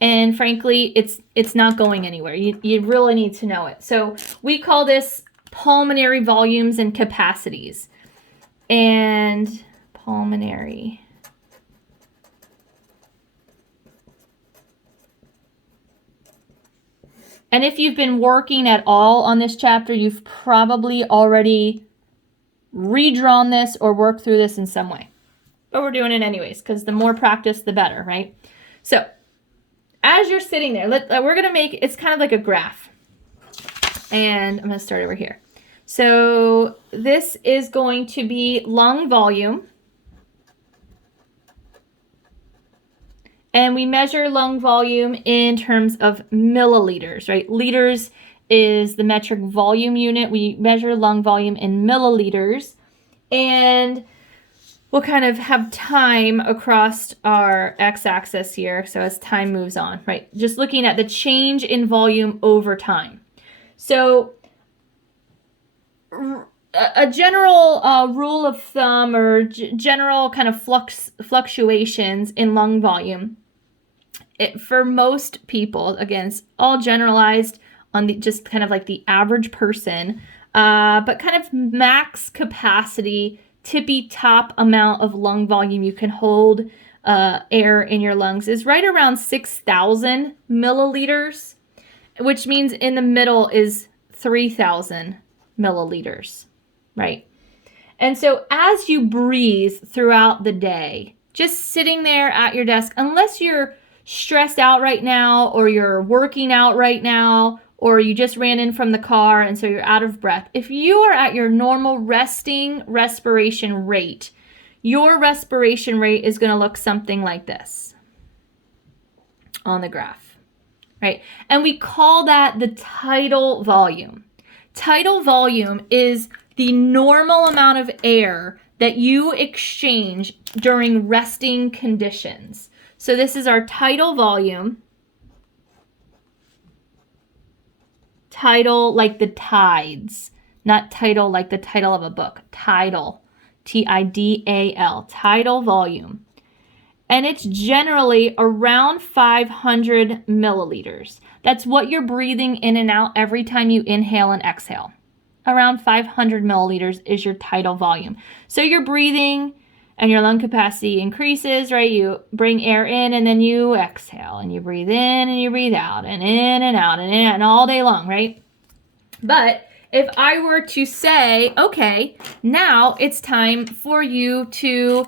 And frankly, it's not going anywhere. You really need to know it. So we call this pulmonary volumes and capacities. And pulmonary. And if you've been working at all on this chapter, you've probably already redrawn this or worked through this in some way. But we're doing it anyways, because the more practice, the better, right? So as you're sitting there, we're going to make, it's kind of like a graph. And I'm going to start over here. So this is going to be lung volume. And we measure lung volume in terms of milliliters, right? Liters is the metric volume unit. We measure lung volume in milliliters. And we'll kind of have time across our x-axis here. So as time moves on, right? Just looking at the change in volume over time. So a general rule of thumb or general kind of fluctuations in lung volume, for most people, again, it's all generalized on the just kind of like the average person, but kind of max capacity, tippy top amount of lung volume you can hold air in your lungs is right around 6,000 milliliters, which means in the middle is 3,000 milliliters, right? And so as you breathe throughout the day, just sitting there at your desk, unless you're stressed out right now, or you're working out right now, or you just ran in from the car and so you're out of breath, if you are at your normal resting respiration rate, your respiration rate is going to look something like this on the graph, right? And we call that the tidal volume. Tidal volume is the normal amount of air that you exchange during resting conditions. So this is our tidal volume. Tidal like the tides, not title like the title of a book. Tidal, T-I-D-A-L, tidal volume. And it's generally around 500 milliliters. That's what you're breathing in and out every time you inhale and exhale. Around 500 milliliters is your tidal volume. So you're breathing and your lung capacity increases, right? You bring air in and then you exhale, and you breathe in and you breathe out, and in and out and in and all day long, right? But if I were to say, okay, now it's time for you to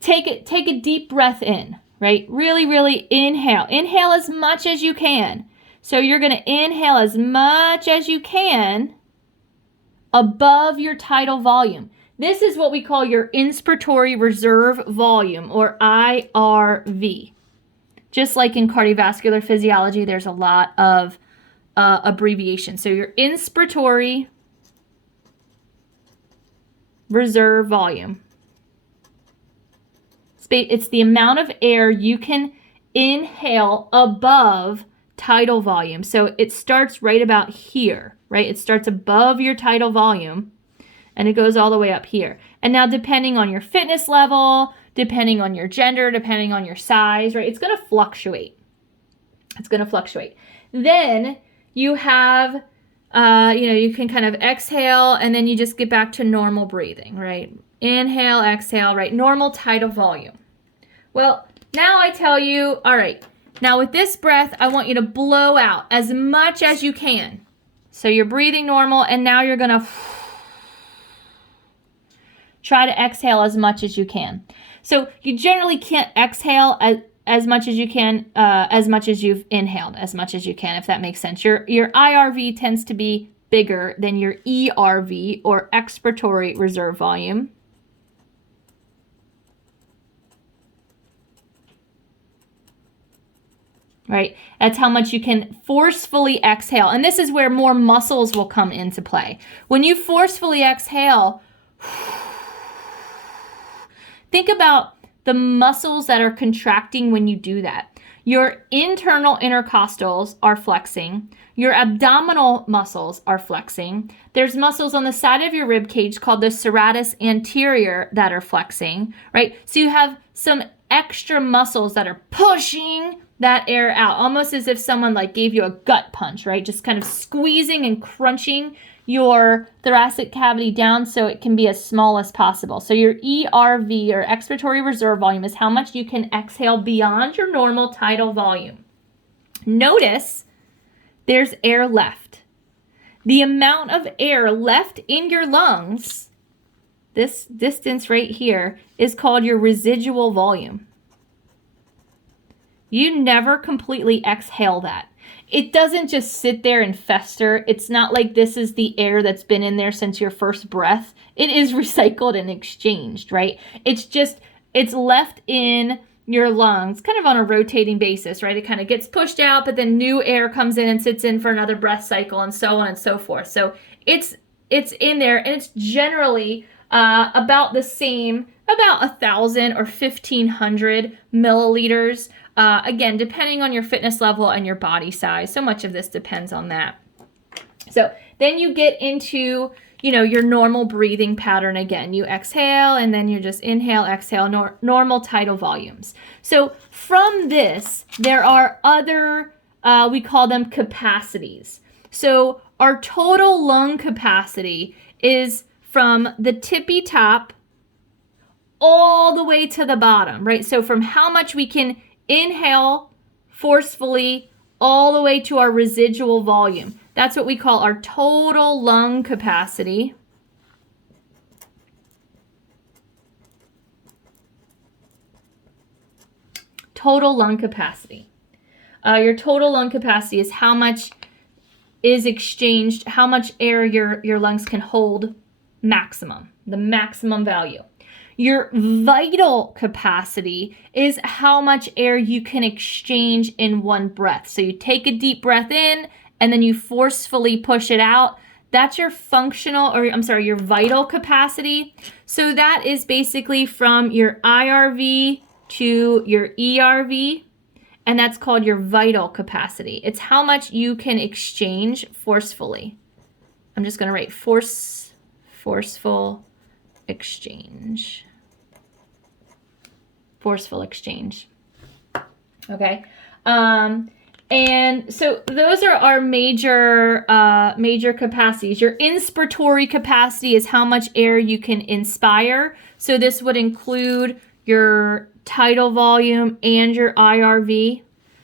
take a deep breath in, right? Really, really inhale. Inhale as much as you can. So you're going to inhale as much as you can above your tidal volume. This is what we call your inspiratory reserve volume, or IRV. Just like in cardiovascular physiology, there's a lot of abbreviation. So your inspiratory reserve volume. It's the amount of air you can inhale above tidal volume. So it starts right about here, right? It starts above your tidal volume and it goes all the way up here. And now depending on your fitness level, depending on your gender, depending on your size, right? It's going to fluctuate. It's going to fluctuate. Then you have, you can kind of exhale and then you just get back to normal breathing, right? Inhale, exhale, right? Normal tidal volume. Well, now I tell you, all right, now with this breath, I want you to blow out as much as you can. So you're breathing normal, and now you're going to try to exhale as much as you can. So you generally can't exhale as much as you can, as much as you've inhaled, as much as you can, if that makes sense. Your IRV tends to be bigger than your ERV, or expiratory reserve volume. Right? That's how much you can forcefully exhale. And this is where more muscles will come into play. When you forcefully exhale, think about the muscles that are contracting when you do that. Your internal intercostals are flexing. Your abdominal muscles are flexing. There's muscles on the side of your rib cage called the serratus anterior that are flexing, right? So you have some extra muscles that are pushing that air out, almost as if someone like gave you a gut punch, right? Just kind of squeezing and crunching your thoracic cavity down so it can be as small as possible. So your ERV, or expiratory reserve volume, is how much you can exhale beyond your normal tidal volume. Notice there's air left. The amount of air left in your lungs, this distance right here, is called your residual volume. You never completely exhale that. It doesn't just sit there and fester. It's not like this is the air that's been in there since your first breath. It is recycled and exchanged, right? It's left in your lungs kind of on a rotating basis, right? It kind of gets pushed out, but then new air comes in and sits in for another breath cycle, and so on and so forth. So it's in there, and it's generally about the same, about 1,000 or 1,500 milliliters. Again, depending on your fitness level and your body size. So much of this depends on that. So then you get into, your normal breathing pattern again. You exhale, and then you just inhale, exhale, normal tidal volumes. So from this, there are other, we call them capacities. So our total lung capacity is from the tippy top all the way to the bottom, right? So from how much we can inhale forcefully all the way to our residual volume. That's what we call our total lung capacity. Total lung capacity. Your total lung capacity is how much is exchanged, how much air your lungs can hold maximum, the maximum value. Your vital capacity is how much air you can exchange in one breath. So you take a deep breath in, and then you forcefully push it out. That's your your vital capacity. So that is basically from your IRV to your ERV, and that's called your vital capacity. It's how much you can exchange forcefully. I'm just going to write forceful exchange. Forceful exchange. Okay. And so those are our major capacities. Your inspiratory capacity is how much air you can inspire. So this would include your tidal volume and your IRV.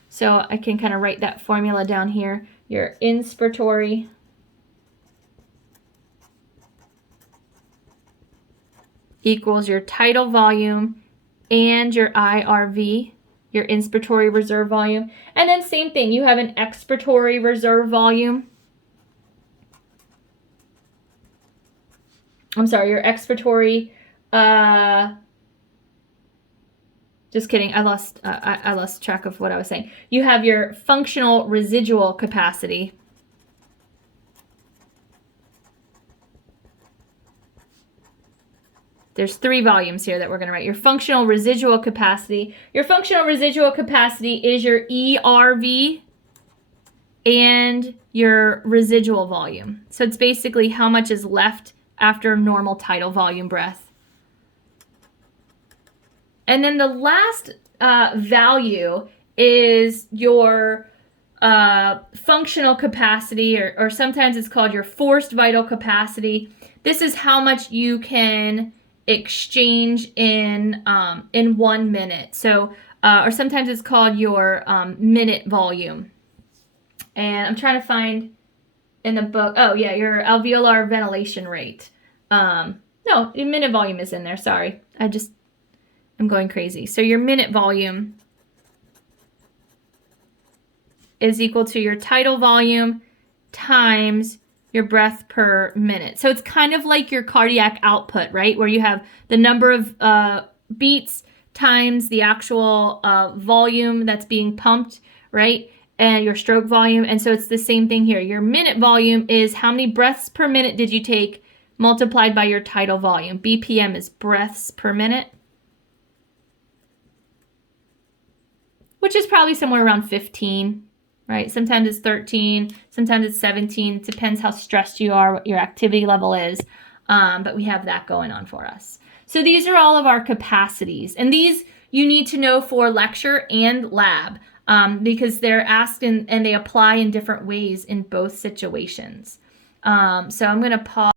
So I can kind of write that formula down here. Your inspiratory equals your tidal volume and your IRV, your inspiratory reserve volume. And then same thing, you have an expiratory reserve volume. Your expiratory, just kidding, I lost track of what I was saying. You have your functional residual capacity. There's 3 volumes here that we're going to write. Your functional residual capacity. Your functional residual capacity is your ERV and your residual volume. So it's basically how much is left after normal tidal volume breath. And then the last value is your functional capacity, or sometimes it's called your forced vital capacity. This is how much you can exchange in 1 minute. So, or sometimes it's called your minute volume. And I'm trying to find in the book, oh yeah, your alveolar ventilation rate. No, your minute volume is in there, sorry. I'm going crazy. So your minute volume is equal to your tidal volume times your breath per minute. So it's kind of like your cardiac output, right? Where you have the number of beats times the actual volume that's being pumped, right? And your stroke volume. And so it's the same thing here. Your minute volume is how many breaths per minute did you take multiplied by your tidal volume. BPM is breaths per minute, which is probably somewhere around 15. Right? Sometimes it's 13, sometimes it's 17. It depends how stressed you are, what your activity level is. But we have that going on for us. So these are all of our capacities. And these you need to know for lecture and lab. because they're asked and they apply in different ways in both situations. So I'm going to pause.